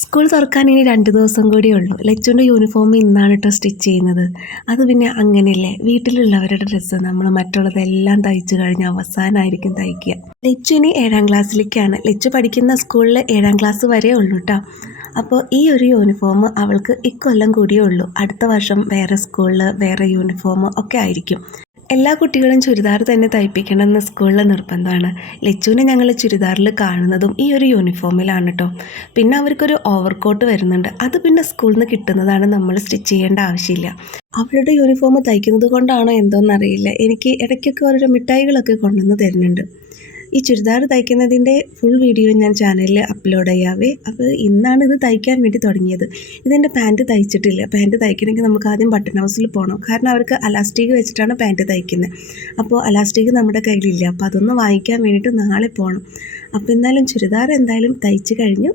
School തുറക്കാൻ ഇനി 2 ദിവസം കൂടിയേ ഉള്ളൂ. ലച്ചുവിൻ്റെ യൂണിഫോം ഇന്നാണ് കേട്ടോ സ്റ്റിച്ച് ചെയ്യുന്നത്. അത് പിന്നെ അങ്ങനെയല്ലേ, വീട്ടിലുള്ളവരുടെ ഡ്രസ്സ് നമ്മൾ മറ്റുള്ളതെല്ലാം തയ്ച്ചു കഴിഞ്ഞ് അവസാനമായിരിക്കും തയ്ക്കുക. ലച്ചു ഇനി 7ാം ക്ലാസ്സിലേക്കാണ്. ലച്ചു പഠിക്കുന്ന സ്കൂളിൽ 7ാം ക്ലാസ് വരെ ഉള്ളൂ കേട്ടോ. അപ്പോൾ ഈ ഒരു യൂണിഫോം അവൾക്ക് ഇക്കൊല്ലം കൂടിയേ ഉള്ളൂ. അടുത്ത വർഷം വേറെ സ്കൂളിൽ വേറെ യൂണിഫോം ഒക്കെ ആയിരിക്കും. എല്ലാ കുട്ടികളും ചുരിദാർ തന്നെ തയ്പ്പിക്കണമെന്ന് സ്കൂളിൽ നിർബന്ധമാണ്. ലച്ചുവിനെ ഞങ്ങൾ ചുരിദാറിൽ കാണുന്നതും ഈ ഒരു യൂണിഫോമിലാണ് കേട്ടോ. പിന്നെ അവർക്കൊരു ഓവർകോട്ട് വരുന്നുണ്ട്. അത് പിന്നെ സ്കൂളിൽ നിന്ന് കിട്ടുന്നതാണ്, നമ്മൾ സ്റ്റിച്ച് ചെയ്യേണ്ട ആവശ്യമില്ല. അവളുടെ യൂണിഫോം തയ്ക്കുന്നത് കൊണ്ടാണോ എന്തോന്നറിയില്ല, എനിക്ക് ഇടയ്ക്കൊക്കെ ഓരോ മിഠായികളൊക്കെ കൊണ്ടുവന്ന് തരുന്നുണ്ട്. ഈ ചുരിദാർ തയ്ക്കുന്നതിൻ്റെ ഫുൾ വീഡിയോ ഞാൻ ചാനലിൽ അപ്ലോഡ് ചെയ്യാവേ. അപ്പോൾ ഇന്നാണ് ഇത് തയ്ക്കാൻ വേണ്ടി തുടങ്ങിയത്. ഇതെൻ്റെ പാൻറ്റ് തയ്ച്ചിട്ടില്ല. പാൻറ്റ് തയ്ക്കണമെങ്കിൽ നമുക്ക് ആദ്യം ബട്ടൺ ഹൗസിൽ പോകണം. കാരണം അവർക്ക് അലാസ്റ്റിക് വെച്ചിട്ടാണ് പാൻറ്റ് തയ്ക്കുന്നത്. അപ്പോൾ അലാസ്റ്റിക് നമ്മുടെ കയ്യിലില്ല. അപ്പോൾ അതൊന്ന് വാങ്ങിക്കാൻ വേണ്ടിയിട്ട് നാളെ പോകണം. അപ്പോൾ എന്തായാലും ചുരിദാർ എന്തായാലും തയ്ച്ച് കഴിഞ്ഞു.